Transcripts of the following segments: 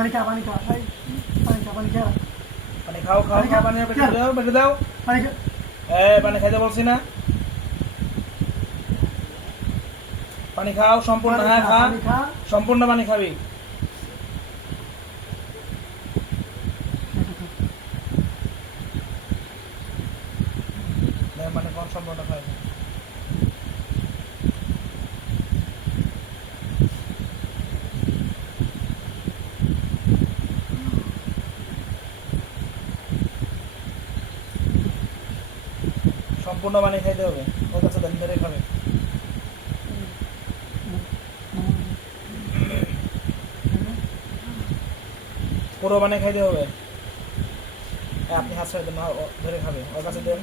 পানি খা পানি খা এই, পানি খা পানি খা পানি খাও খাও খাও পানি পেটে দাও পেটে দাও পানি খা পানি খাইতে বলছি না পানি খাও সম্পূর্ণ হ্যাঁ খা পানি খা সম্পূর্ণ পানি খাবি মানে কোন সম্পূর্ণ খাই সম্পূর্ণ পানি খাইতে হবে ওর কাছে দেন ধরে খাবে পুরো পানি খাইতে হবে আপনি হাত ছেড়ে দেন ধরে খাবে ওর কাছে দেন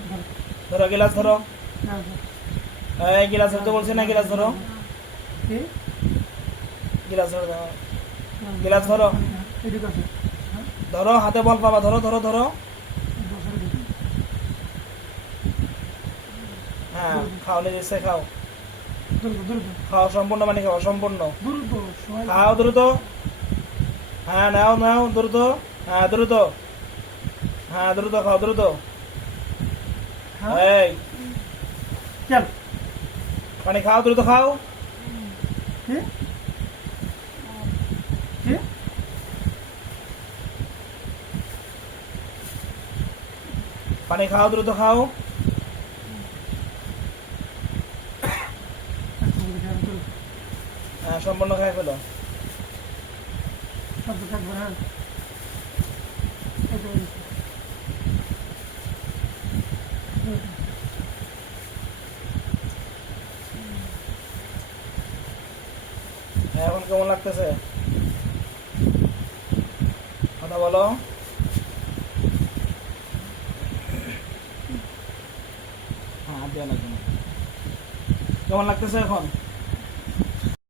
ধরো গিলাস ধরো এই গিলাস ধরতে বলছি না গিলাস ধরো গিলাস ধরো গিলাস ধরো ধরো হাতে বল পাবা ধরো ধরো ধরো হ্যাঁ খাও নিজে খাও খাও সম্পূর্ণ পানি খাও সম্পূর্ণ খাও দ্রুত হ্যাঁ নাও নাও দ্রুত হ্যাঁ দ্রুত হ্যাঁ দ্রুত খাও দ্রুত এই চল পানি খাও দ্রুত খাও পানি খাও দ্রুত খাও হ্যাঁ সম্পূর্ণ খাই ফেলো এখন কেমন লাগতেছে কথা বলো হ্যাঁ দেওয়া লাগবে না কেমন লাগতেছে এখন